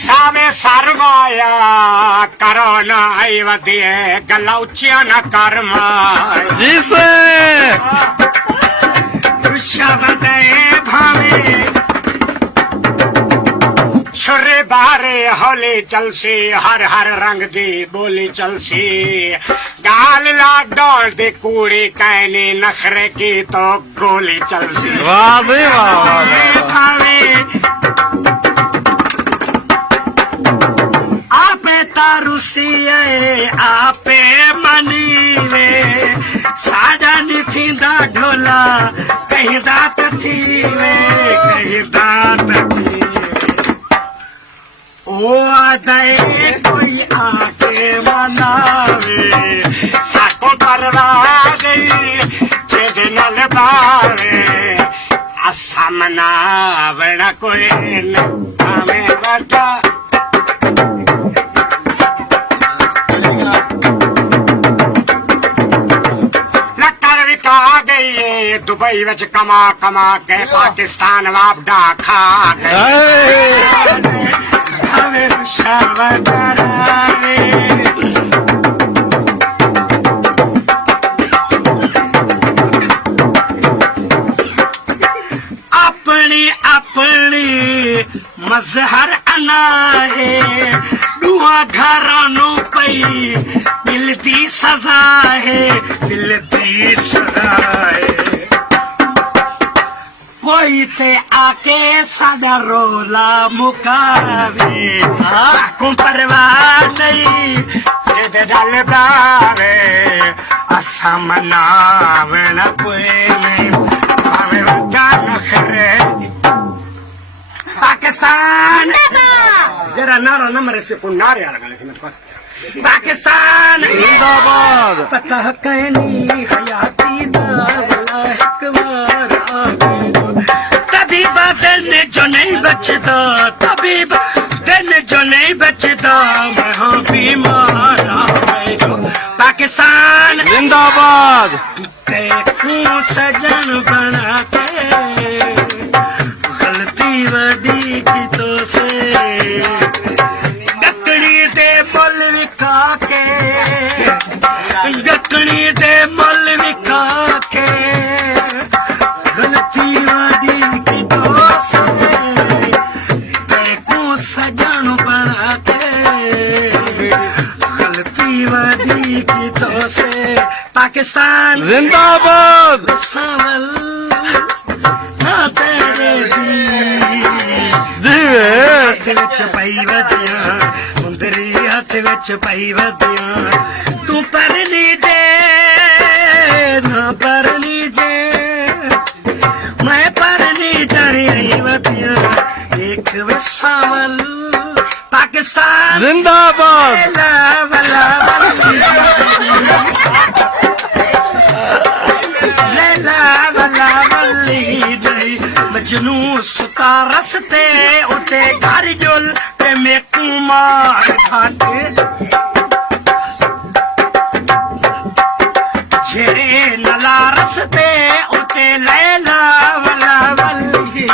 सावे सरमाया करो ना आई वधिए गलौचिया न कर माय जी से शब्दे भावे छुरे बारे हौली चलसी हर हर रंग दी बोली चलसी गाल ला डोल दी कूड़ी कहनी नखरे की तो गोली चलसी वाह जी वाह भावे आपे तारुसिए आपे मनीवे साड़ा निथिंदा ढोला कहीं दात थीवे कहीं दात थीवे ओ आदे कोई आके मनावे साको परवाह गई जेद नल बावे असमना बड़ा कोई न हमें बता दुबई विच कमा कमा के पाकिस्तान वापडा खा अपनी अपनी मजहर अना है दुआ घरों नू पई मिलती सजा है मिलती सजा है कोई ते आके साडा रोला मुकावे को परवाह नहीं जेदे डल बावे असा मनावना कोई नहीं भावे उगा नखरे पाकिस्तान जरा नारा नंबर से पुनारे वाला गले से मत पाकिस्तान जिंदाबाद पता कहनी हयाती दा वाला एक बार तबीब दिन जो नहीं बचता तबीब दिन जो नहीं बचता मैं हाँ बीमार पाकिस्तान जिंदाबाद देखूं सजन बना के गलती वडी की तो से गकड़ी दे मुल विखा के गकड़ी दे मुल विखा के गलती वडी की तो से देखूं सजन बना के गलती वडी की तो से पाकिस्तान जिंदाबाद सावल ना तेरे दी जीवे हथ विच पई वधिया मुंदरी हथ विच पई वधिया तू परनी जे ना परनी जे मैं परनी जारी वधिया एक विसावल पाकिस्तान जिंदाबाद ला वला मजनू सुता रस्ते उते घर जुल ते में कुमार घाटे छेड़े नला रस्ते उते लैला वला वल्ली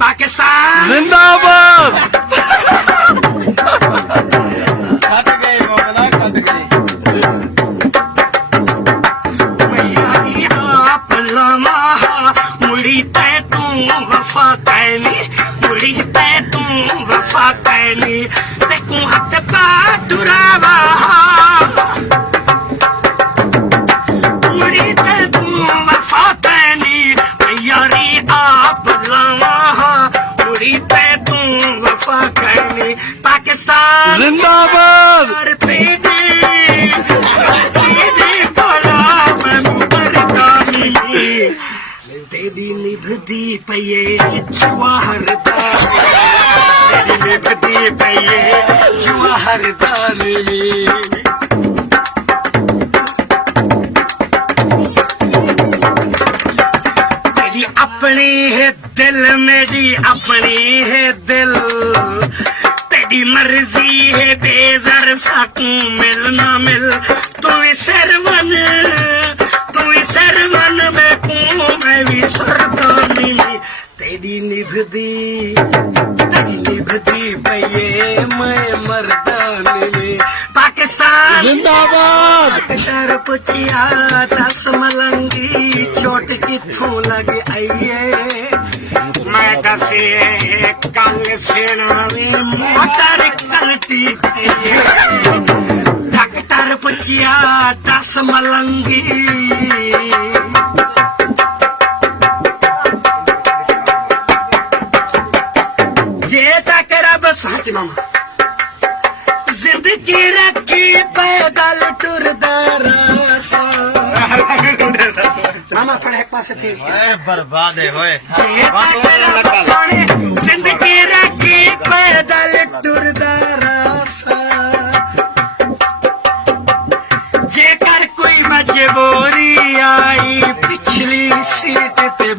पाकिस्तान जिंदाबाद मुड़ी तै तू वफा कैनी ते को हथ पा दुरावा मुड़ी तै तू वफा कैनी यारी आप लावा मुड़ी तै तू वफा कैनी पाकिस्तान जिंदाबाद तेरी निभदी पये जुआहर तेरी निभदी पये जुआहर दानी तेरी अपनी है दिल मेरी अपनी है दिल तेरी मर्जी है बेजर साकू मिल ना मिल तू सरवन तू ਪੁੱਛਿਆ ਦੱਸ ਮਲੰਗੀ ਚੋਟ ਕਿੱਥੋਂ ਲੱਗ ਆਈਏ ਮੈਂ ਦੱਸੇ ਕੱਲ ਸੇਣਾ ਵੀ ਮੋਟਰ ਕੱਟੀ ਪਈ ਡਾਕਟਰ ਪੁੱਛਿਆ ਦੱਸ ਮਲੰਗੀ ਜੇ ਤੱਕ ਰੱਬ ਸਾਥ ਮਾਮਾ ਜ਼ਿੰਦਗੀ ਰੱਖੀ ਪੈਦਲ ਟੁਰਦਾ ਰਾਸਾ ਮਾਮਾ ਥੋੜਾ ਇੱਕ ਪਾਸੇ ਥੇ ਓਏ ਬਰਬਾਦ ਹੈ ਓਏ ਜੇ ਤੱਕ ਰੱਬ ਸੋਹਣੇ ਜ਼ਿੰਦਗੀ ਰੱਖੀ ਪੈਦਲ ਟੁਰਦਾ ਰਾਸਾ ਜੇਕਰ ਕੋਈ ਮਜਬੂਰੀ ਆਈ ਪਿਛਲੀ ਸੀਟ ਤੇ